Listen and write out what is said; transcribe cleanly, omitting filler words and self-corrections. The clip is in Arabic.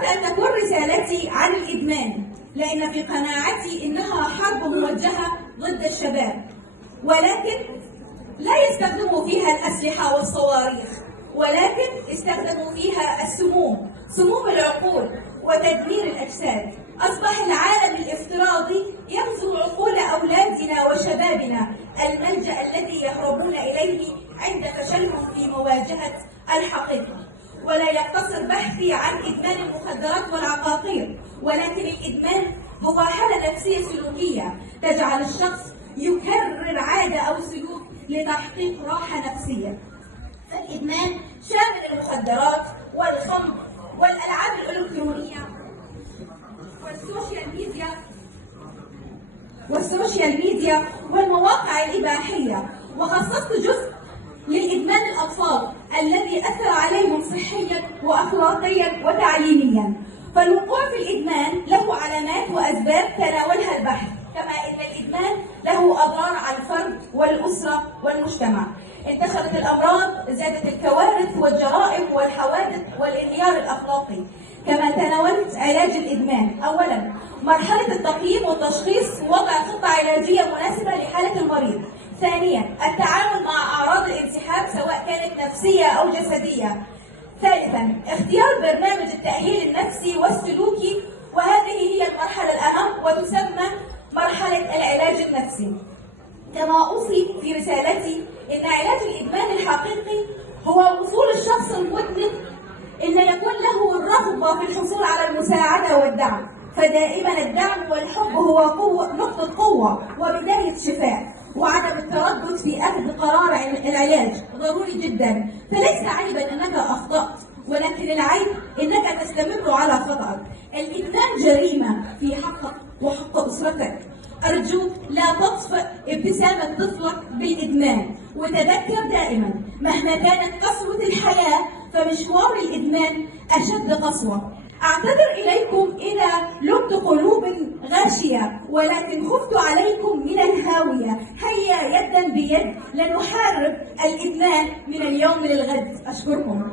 أردت أن تكون رسالتي عن الإدمان، لأن في قناعتي إنها حرب موجهة ضد الشباب، ولكن لا يستخدموا فيها الأسلحة والصواريخ، ولكن استخدموا فيها السموم، سموم العقول وتدمير الأجساد. أصبح العالم الافتراضي يغزو عقول أولادنا وشبابنا، الملجأ الذي يهربون إليه عند فشلهم في مواجهة الحقيقة. ولا يقتصر بحثي عن إدمان المخدرات والعقاقير، ولكن الإدمان هو حالة نفسية سلوكية تجعل الشخص يكرر عادة أو سلوك لتحقيق راحة نفسية. فالإدمان شامل المخدرات والخمر والألعاب الإلكترونية والسوشيال ميديا والمواقع الإباحية، وخصصت جزء للإدمان الأطفال الذي أثر عليهم صحيا وأخلاقيا وتعليميا. فالوقوع في الإدمان له علامات وأسباب تناولها البحث، كما أن الإدمان له أضرار على الفرد والأسرة والمجتمع. انتشرت الأمراض، زادت الكوارث والجرائم والحوادث والانهيار الأخلاقي. كما تناولت علاج الإدمان: أولا مرحلة التقييم والتشخيص، وضع خطة علاجية مناسبة لحالة المريض. ثانيا التعامل مع أعراض الانسحاب سواء كانت نفسية أو جسدية. ثالثا اختيار برنامج التأهيل النفسي والسلوكي، وهذه هي المرحلة الأهم وتسمى مرحلة العلاج النفسي. كما أوصي في رسالتي إن علاج الإدمان الحقيقي هو وصول الشخص المدمن إن يكون له الرغبة في الحصول على المساعدة والدعم، فدائما الدعم والحب هو نقطة قوة وبداية شفاء. وعدم التردد في أخذ قرار العلاج ضروري جدا، فليس عيبا أنك أخطأت، ولكن العيب أنك تستمر على خطأك. الإدمان جريمة في حقك وحق أسرتك. أرجوك لا تطفئ ابتسامة طفلك بالإدمان، وتذكر دائما مهما كانت قسوة الحياة فمشوار الإدمان أشد قسوة. أعتذر إليكم إذا لمت قلوب غاشية، ولكن خفت عليكم من الهاوية. هيا يدا بيد لنحارب الإدمان من اليوم للغد. أشكركم.